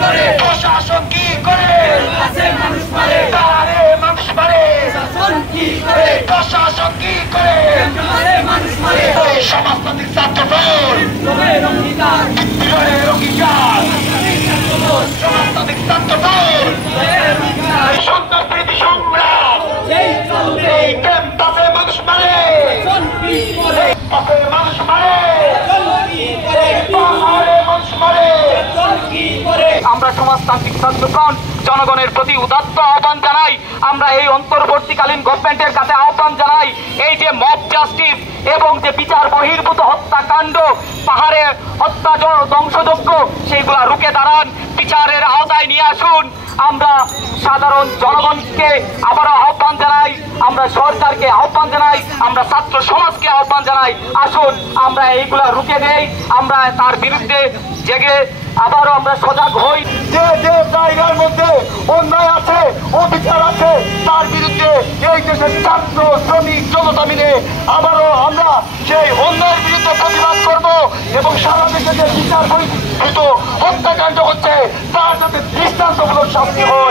প্রশাসন কি করে মানুষ মারে মানুষ মারে প্রশাসন কি করে মানুষ মারে সমাজতান্ত্রিক ছাত্র দল অঙ্গীকার সমাজতান্ত্রিক ছাত্র দল সন্ত্রাসবিরোধী সংগ্রাম এই ক্যাম্পাসে মানুষ মারে মানুষ মারে মানুষ মারে। আমরা সমাজতান্ত্রিক ছাত্রগণ জনগণের প্রতি উদাত্ত আহ্বান জানাই। আমরা এই অন্তর্বর্তীকালীন গভর্নমেন্টের কাছে আহ্বান জানাই, এই যে মব জাস্টিস এবং যে বিচার বহির্ভূত হত্যাকাণ্ড, পাহাড়ে হত্যা ধ্বংসযজ্ঞ, সেইগুলা রুখে দাঁড়ান, বিচারের আওতায় নিয়ে আসুন। আমরা সাধারণ জনগণকে আবারও আহ্বান জানাই, আমরা সরকারকে আহ্বান জানাই, আমরা ছাত্র সমাজকে আহ্বান জানাই, আসুন আমরা এইগুলা রুখে দেই, আমরা তার বিরুদ্ধে জেগে আবারও আমরা সজাগ হই। যে যে জায়গার মধ্যে অন্যায় আছে, অবিচার আছে, তার বিরুদ্ধে এই দেশের ছাত্র শ্রমিক জনতা মিলে আবারও আমরা সেই অন্যায়ের বিরুদ্ধে প্রতিবাদ করব এবং সারা দেশে যে বিচার বহির্ভূত হত্যাকাণ্ড হচ্ছে তার যাতে দৃষ্টান্তমূলক শাস্তি হয়।